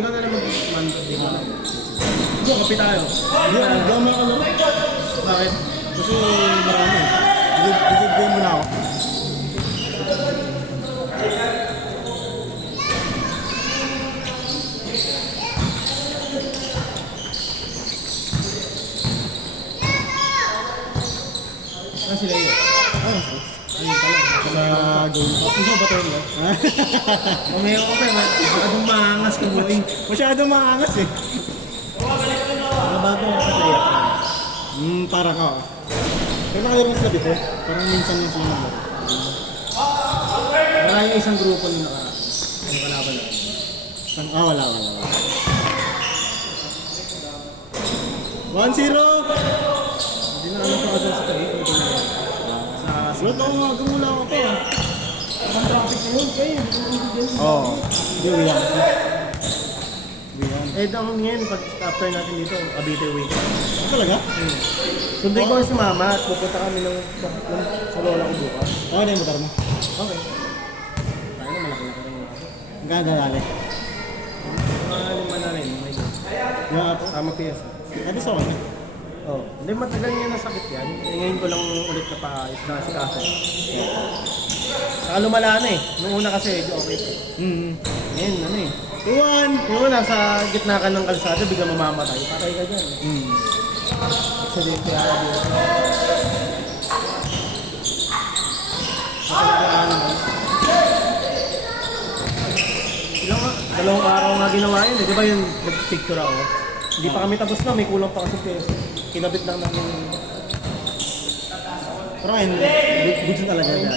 ikaw na lang mag-mandot. Ikaw, kapi tayo. Hindi mo ano. Bakit? Kasi marami. Digid game mo na ako. Ah, sila yun. Ayun pala. Sa game. Ikaw ba tayo nila? Umayaw ka pa eh. Masyadong maangas ka boy. Masyadong maangas eh. Mabago ka sa iyo. Parang ako. Pero nakalaro sila dito. Parang minsan lang sila naglaro. Wala yung isang grupo na kalaban na. Wala. 1-0! Hindi na ano pa sa tayo. Wala ako nga, gumula ako pa. Ang traffic na yun, kayo. Oo. Hindi, uwihan. Eh, dahil ngayon, pag after natin dito, Cavite Way. Talaga? Sunday ko si mama at pupunta kami sa lola ko bukas. Oo, na yung motor mo. Okay. Tayo na malaki-laki rin yun. Ang ganda dali. Mga lima na rin, may Yung apo. sama piyesa. Ano sa kanya? Oh, hindi matagal niya nasakit yan. Eh, ngayon ko lang ulit napaayos na si Kaso. Saka lumala na eh. Nung una kasi, okay. Ngayon, ano eh. Iwan! Yung una, sa gitna ka ng kalsada, biglang mamamatay. Patay ka dyan. Aksidente kaya dito. Dalawang araw nga ginawa yun eh. Di ba yung nag-picture ako? Hindi pa kami tapos na, may kulang pa kasi peso. Kinabit lang namin. Pero ngayon, good talaga dahil.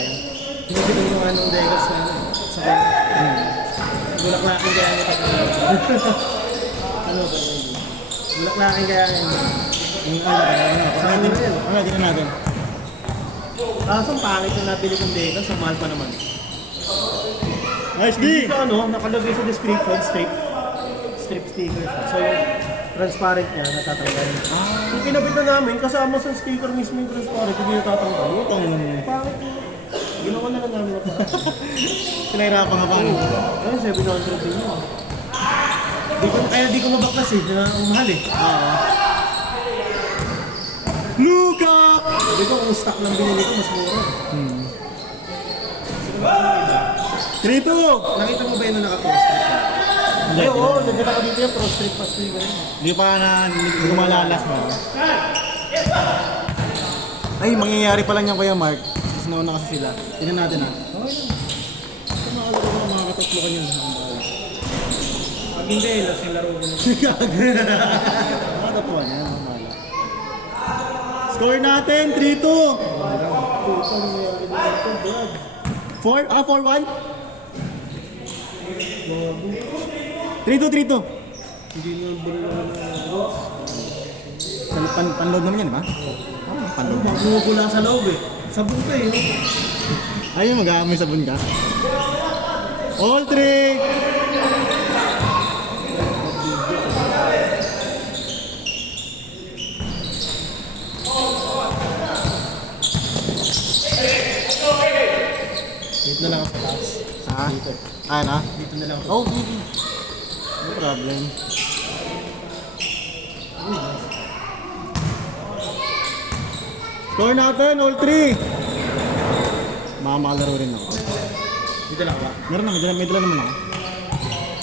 Kinabit lang yung anong Vegas na ano. Sa Bulaklakin kaya nito. Ano ba yun? Bulaklakin kaya yun. Yung ano. Saan na yun? Ano, din natin. Kaso ang pangit yung nabili kong Vegas, ang mahal pa naman. Nice D! Dito ano, nakalagay sa description, strip sticker. So yung transparent niya, natatanggal. Yung kinabit na namin, kasama sa sticker mismo yung transparent, hindi natatanggal. Utang naman yun. Pangit yun. Ginawa na lang namin na pa. Pinahirapan ka pa. Ayun, 700 din yun. Kaya di ko mabaklas eh, na umahal eh. Luka! Di ko kung stock lang binili ko, mas mura. 3-2! Nakita mo ba yun na naka-cross strip? Hindi. Ay, oo, nagkita ka dito yung cross strip pa sticker rin. Hindi pa hindi ko malalas mo. Ay, mangyayari pa lang yan Kuya Mark. Sinauna kasi sila. Tingnan natin ha. Okay lang. Ito makalaro ko mga katatlo ka niyan. Pag hindi, lasing laro ko na. Mga tatuan yan. Mamala. Score natin, 3-2! 4-1? 3-2. Hindi na bala na Panload naman yan, di ba? Panload. magmumugula sa loob eh. Sabon ka eh. Ayun, mag-aamoy sabon ka. All trick! Dito na lang ako sa taas. Ha? Dito. Ano? Dito na lang ako. Oh, baby. No problem. Score natin, all 3! Makakalaro rin ako. Dito lang ba? Meron na, may dala naman ako.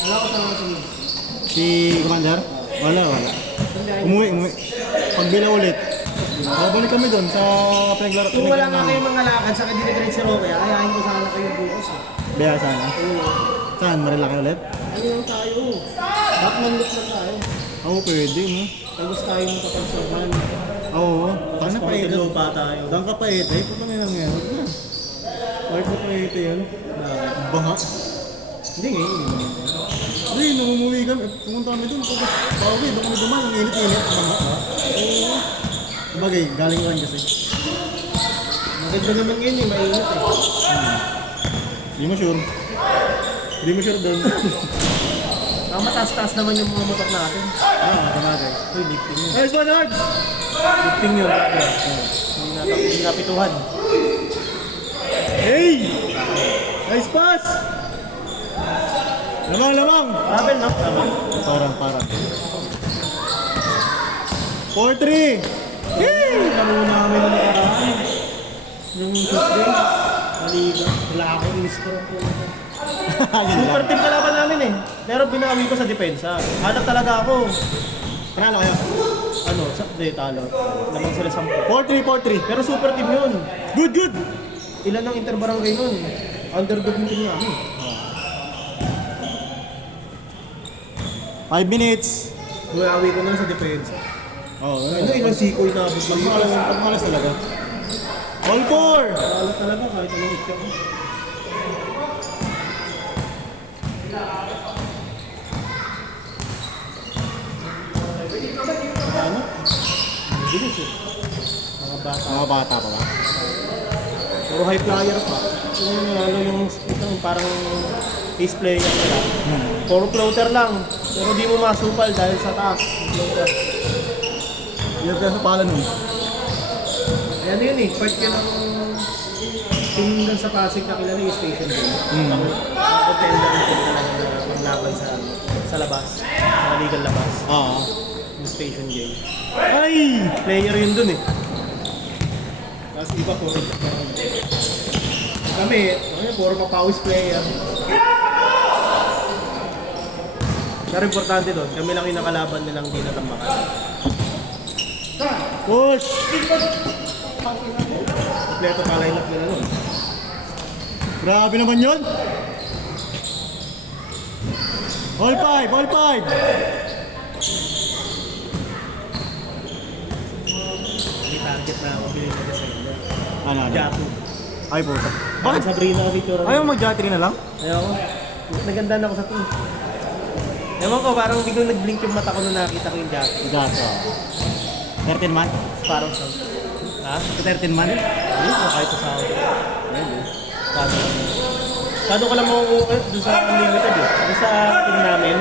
Wala ko sa mga tingin. Si Commander? Wala. Umuwi. Pagbila ulit. Babalik kami doon sa pinaglaro. Kung wala nga kayong mga lakad, saka di na si Roque, ayahin ko sana kayo bukas eh. Beya sana. Saan? Marilaki ulit? Ano lang tayo? Batman look lang tayo. Oo, pwede, no? Tapos tayo ng kapagsaman. Oo. Paano pa ito? Pagkalo pa tayo. Dang ka pa ito. Ay, puto na lang yan. Huwag na. Bakit na pa ito yan? Baha. Hindi ngayon. Hindi, nung umuwi kami, pumunta kami doon. Bawi, doon kami dumaan. Ang init-init. Baha. Oo. Bagay, galing lang kasi. Maganda naman ngayon eh, mainit eh. Hindi mo sure. Hindi mo sure doon. Mataas-taas naman yung mga motor natin. Kamagay. Uy, lifting yun. Nice one, Ards! Lifting yun. Hindi napituhan. Hey! Nice pass! Lamang, lamang! Travel, no? Tama. Parang. 4-3! Yay! Laro namin ng nakaraan. Yung Tuesday. Maliga. Wala akong in-score po. Super team kalaban namin eh. Pero binawi ko sa depensa. Hanap talaga ako. Panalo kayo. Ano, sa talo. Naman sila 10. 4-3. Pero super team yun. Good! Ilan ang interbarangay nun? Underdog yung team namin. 5 minutes. Binawi ko na lang sa depensa. Oo, Ano, ilang siko yung nabot mo? Pagmalas talaga. All 4! Talo talaga kahit anong itya ko. Ano? Bilis eh. Mga bata. Mga bata pa ba? Puro high flyer pa. Yung itong parang ace player nila. Puro floater lang. Pero di mo masupal dahil sa taas. Floater. Yan kaya sa pala nun. Yan yun eh. Part yun ng team dun sa Pasig na kilala yung station din. Ang contender na talaga na maglaban sa labas. Mga legal labas. Oo. Yung station game. Ay! Player yun dun eh. Tapos iba puro. Kami, puro papawis player. Pero importante doon, kami lang yung nakalaban nilang hindi natambakan. Push! Kompleto pa line up nila nun. Grabe naman yun! All 5! May target na ako binigay ko sa inyo. Ano? Jato. Ay, puta. Bakit Sabrina kasi tura? Ayaw mag-jatri na lang? Ayaw ko. Naganda na ako sa team. Ewan ko, parang biglang nag-blink yung mata ko nung nakita ko yung jato. Gato. 13 man? Parang sa... Ha? 13 man? Hindi ko kahit sa ako. Kado ko lang makukuha doon sa unlimited eh. Doon sa team namin.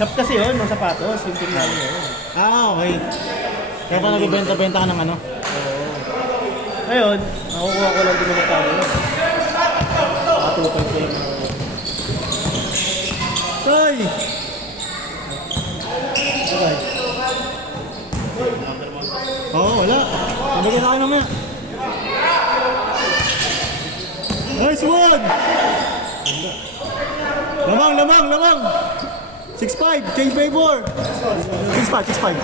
Shop kasi yun, mga sapatos. Yung team namin yun. Ah, okay. Kaya pa nagbibenta-benta ka ng ano? Oo. Ngayon, nakukuha ko lang din ng tao yun. Nakatupag ko yung mga... Tay! Okay. Oo, wala. Nabigyan na kayo naman. Nice one! Lamang! 6-5, change by 4. 6-5.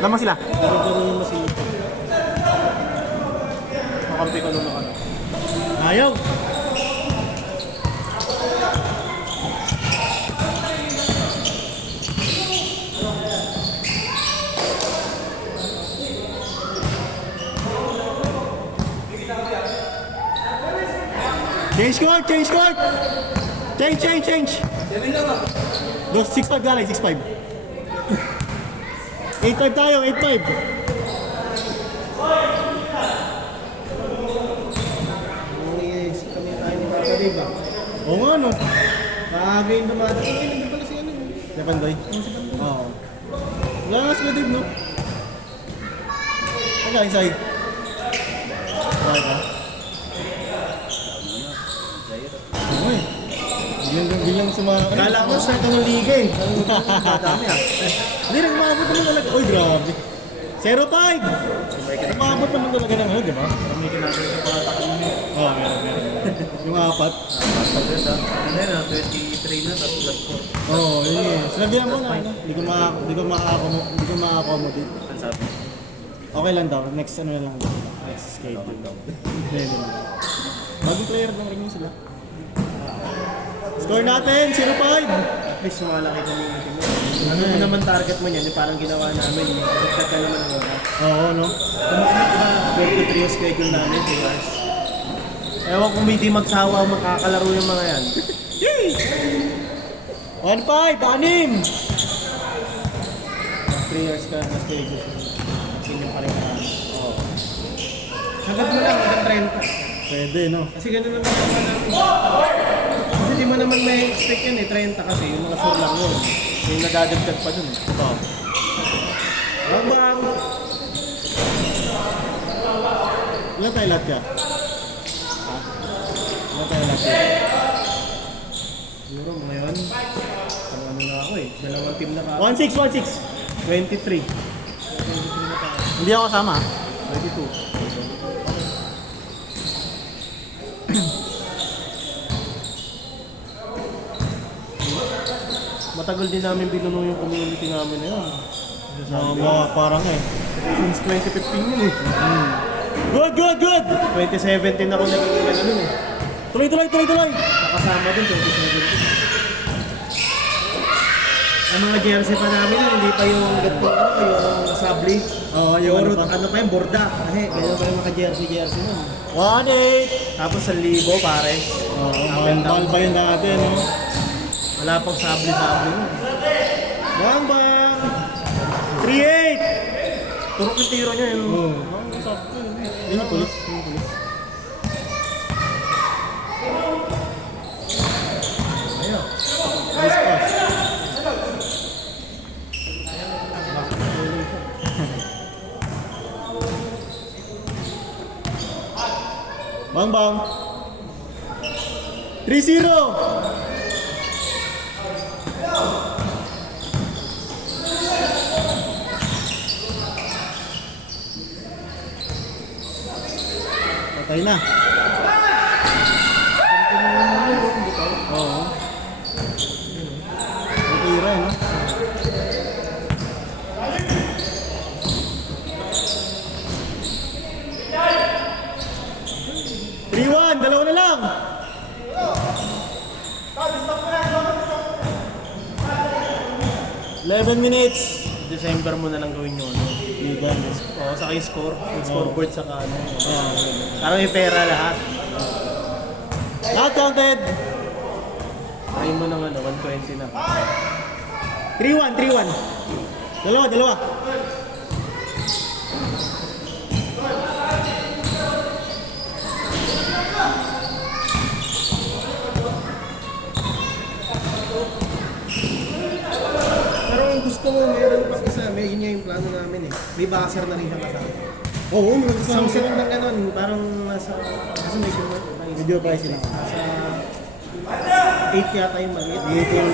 Lamang sila. Ganun yung masilip ko. Makampi ko nung nakaraan. Ayaw. Change court! Change! Dos, 6-5 galing, 6-5. 8-5 tayo, 8-5. Kami tayo ni Papa Dave ba? Oo nga no. Maaga yung dumating. Ay, nandun pala si ano. Si Pandoy? Oo. Wala nga sila Dave no? Ang galing sa'yo? Bakit ba? Ano eh? Bilang sumaka. Kala ko sa itong liga eh. Madami ah. Hindi, nagmabot naman talaga. Uy, grabe. 0-5! Nagmabot naman talaga ng ano, di ba? Gamitin natin sa mga takumin. Oo, meron. Yung apat. Ano yun ah, 23 na, tapos plus 4. Oo, yun eh. Sinabihan mo na, ano? Hindi ko ma-accommodate. Ang sabi? Okay lang daw. Next ano na lang. Next schedule. Hindi. Bagong player lang rin yun sila. Score natin, 0-5! At least sumalaki kami yung team. Ano mo naman target mo niyan, yung parang ginawa namin. Nagtag ka naman ng oras. Oo, no? Tumakit ba, 23 yung schedule namin, 2 hours. Ewan kung hindi magsawa o makakalaro yung mga yan. 1-5, anim! 3 hours ka na schedule. Yun yung pareha namin. Oo. Sagad mo lang, hanggang 30. Pwede, no? Kasi ganun lang naman namin. Kasi di mo naman may expect yan eh, 30 kasi yung mga sure lang yun. Yung nadadagdag pa dun. Ito. Bang! Ilan tayo lahat ka? Ilan tayo lahat ka? Siguro ngayon, ano na ako eh. Dalawang team na ka. 1-6, 1-6. 23. 23 na tayo. Hindi ako kasama. 22. Matagal din namin binuno yung community namin na yun. Parang eh. Since 2015 yun eh. Good, good, good! 2017 ako naging ano nun eh. Tuloy, tuloy, tuloy, tuloy! Nakasama din 2017. Ang mga jersey pa namin hindi pa yung ganito, ano, yung sabli. Oo, yung Puro, ano pa. ano pa yung borda. Kasi ganyan pa yung mga jersey nun. 1-8! Tapos sa libo pare. Oo, Up and down. mahal ba yun dati, no? Wala pang sabli-sabli nun. Bang, bang! 3-8! Turok yung tiro niya yun. Oo. Ang sakto yun. Yung pulis, yung pulis. Ayun. Nice pass. Bang, bang! 3-0! Patay na. Oo. Tira, no? Dalawa na lang. 11 minutes. December mo na lang gawin yung ano. Liban. Oo, saka yung score. Yung scoreboard saka ano. Oh. Parang may pera lahat. Not counted. Try mo ng ano, 120 na. 3-1, 3-1. Dalawa, dalawa. Pero kung gusto mo, meron pa isa. Yun nga yung plano namin eh. May baser na rin siya kasama. Oo, may Isang kasama set ng ganun, parang nasa... Kasi medyo Video price sila. Nasa 8 yata yung maliit.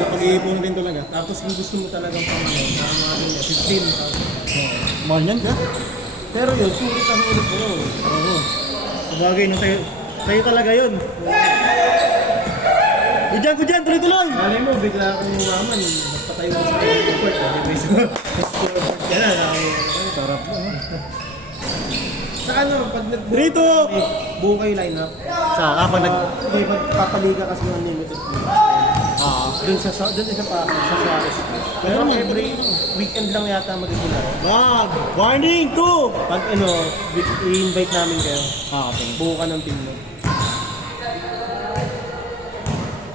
Pag-iipon rin talaga. Tapos kung gusto mo talagang pamanon, parang mga ganyan, 15,000. Mahal yan ka? Pero yun, sulit ang ulit mo. Oo. Sabagay, no, sa'yo talaga yun. Ko dyan, tuloy-tuloy! Malay mo, bigla akong umaman. Magpatayo ko sa scoreboard. May scoreboard ka na. Sarap mo, no? Sa ano, pag Dito! buo kayo lineup. Kapag Hindi, pag papaliga kasi yung unlimited pool. Doon sa Suarez. Pero every weekend lang yata magiging laro. Wag! Warning! 2! Pag ano, i-invite namin kayo. Okay. Buo ka ng team mo.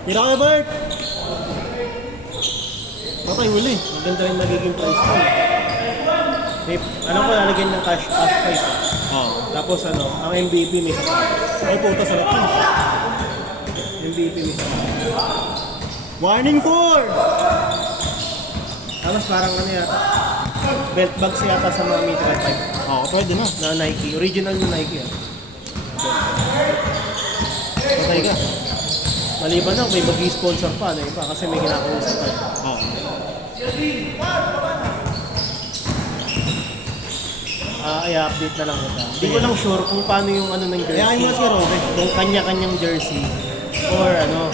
Tira kayo, Bert! Patay, huli. Maganda rin magiging price ko. Alam ko lalagyan ng cash price. Oo. Tapos ano, ang MVP may sapatos. Ay, puta, sarap yun. MVP may sapatos. Warning 4! Tapos parang ano yata, belt bags yata sa mga Mythical 5 Oo, pwede na. na Nike. Original yung Nike ah. Patay ka. Maliban na, may mag-i-sponsor pa na iba kasi may kinakausap pa. Oo. I-update na lang kita. Hindi ko lang sure kung paano yung ano ng jersey. Kaya mo si Robe. Kung kanya-kanyang jersey or ano,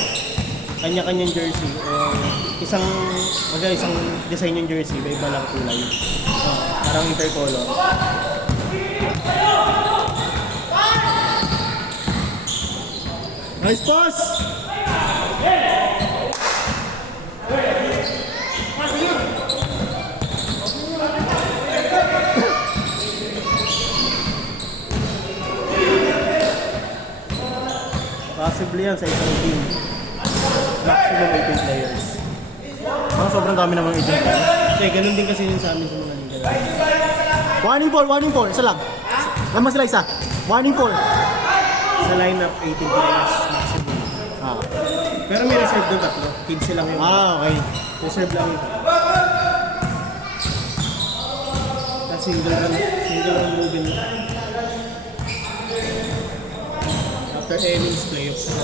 kanya-kanyang jersey or isang design yung jersey, may iba lang kulay. Parang intercolor. Nice pass! Possibly yan sa isang team. Maximum 18 players. Sobrang dami namang agent. Kasi ganun din kasi yun sa amin sa mga liga. Warning 4, warning 4. Isa lang. Lamang sila isa. Warning 4. Sa lineup, 18 players maximum. Pero may reserve doon tatlo. 15 lang yun. Okay. Reserve lang yun. Tapos single run moving lang. After innings, playoffs na.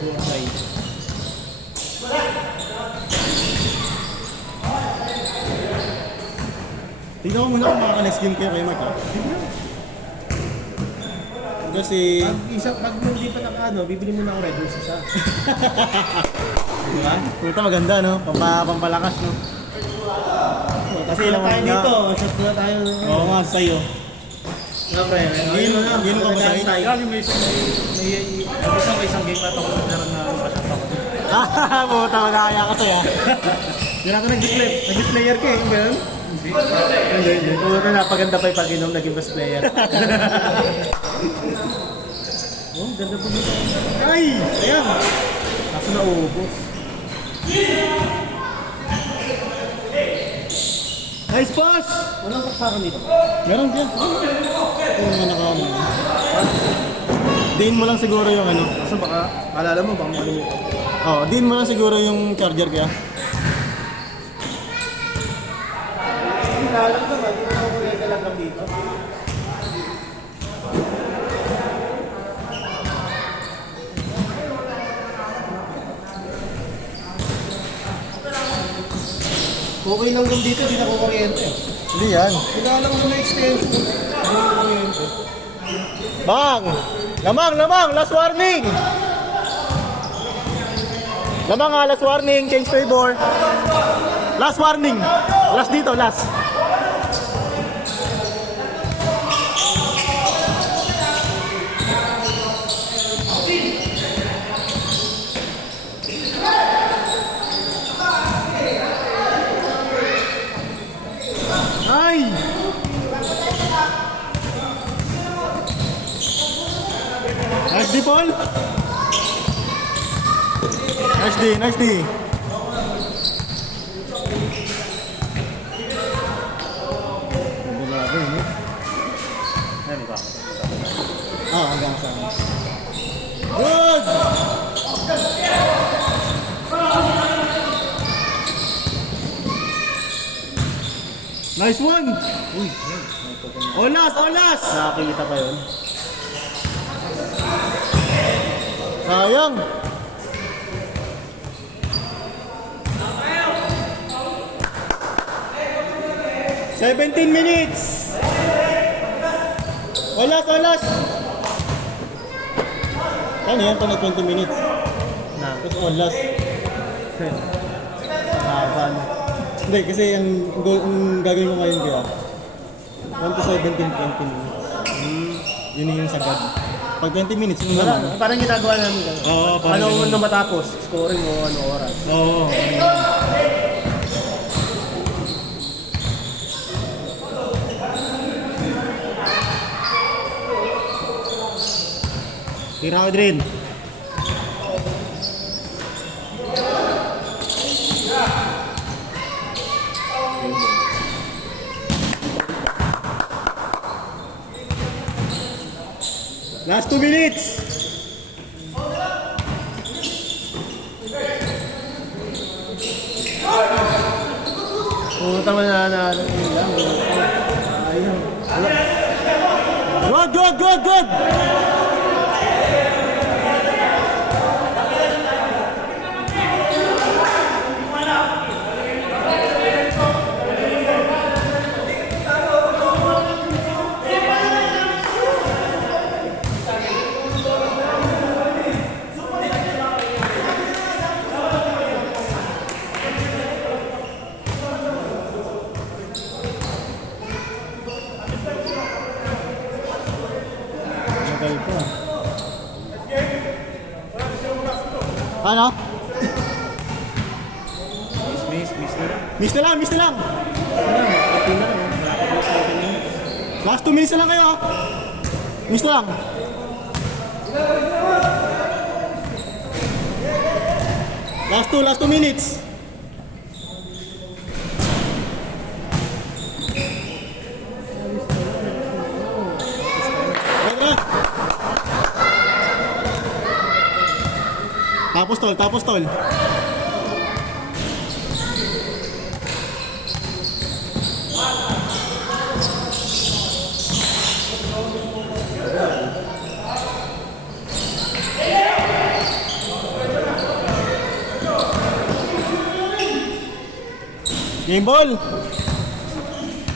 2 or 5. Tingnan ko muna kung makaka-next game kayo kay Mark, ha? Kasi... Pag hindi pa nakano, bibili mo na ako Red Bulls isa. Diba? Puta maganda, no? Pampalakas, no? Kasi ilang tayo dito, shot na tayo. Oo nga, sa'yo. Nga pre, Yun ka ba sa'yo? Grabe may isang game na ito kung meron na nakashot ako. Puta, mag-aaya ka to, ha? Hindi ako nag-player ka eh, gano'n? Hindi. Kung ano napaganda pa yung pag-inom, naging best player. Oh, ganda po dito. Ay! Ayan! Kaso naubos. Nice pass! Walang kaksakan dito. Meron dyan. Ito yung manakaw mo. Diin mo lang siguro yung ano. Kaso baka, alala mo, baka makalimutan. Oo, diin mo lang siguro yung charger kaya. Alam naman, hindi ko ako naglalagam dito. Okay lang gum dito, di na ko kuryente. Hindi yan. Kailangan lang na extension. Hindi na kuryente. Bang! Lamang! Last warning! Lamang ha, last warning. Change favor. Last warning. Last dito, last. Ay! Nice D, Paul. Nice D. Ano ba? Hanggang sa... Good! Nice one! Uy, Olas! nakakita pa yun. Sayang! "17 minutes! Olas! Ano yan? Pag 20 minutes. Na. Tapos olas. Haba na. Hindi, kasi ang gagawin ko ngayon kaya 1 to 17, 20 minutes. Yun yung sagad. Pag 20 minutes, yun Wala, naman. parang ginagawa namin gano'n. Oo, parang Ano ganun. na matapos? Scoring o ano oras? Oo. Tira ko din. Last 2 minutes. Pumunta mo na ayun. Good! Tagal pa. Ano? Miss na lang. Last 2 minutes na lang kayo. Miss na lang. Last 2 minutes. Tapos tol. Game ball.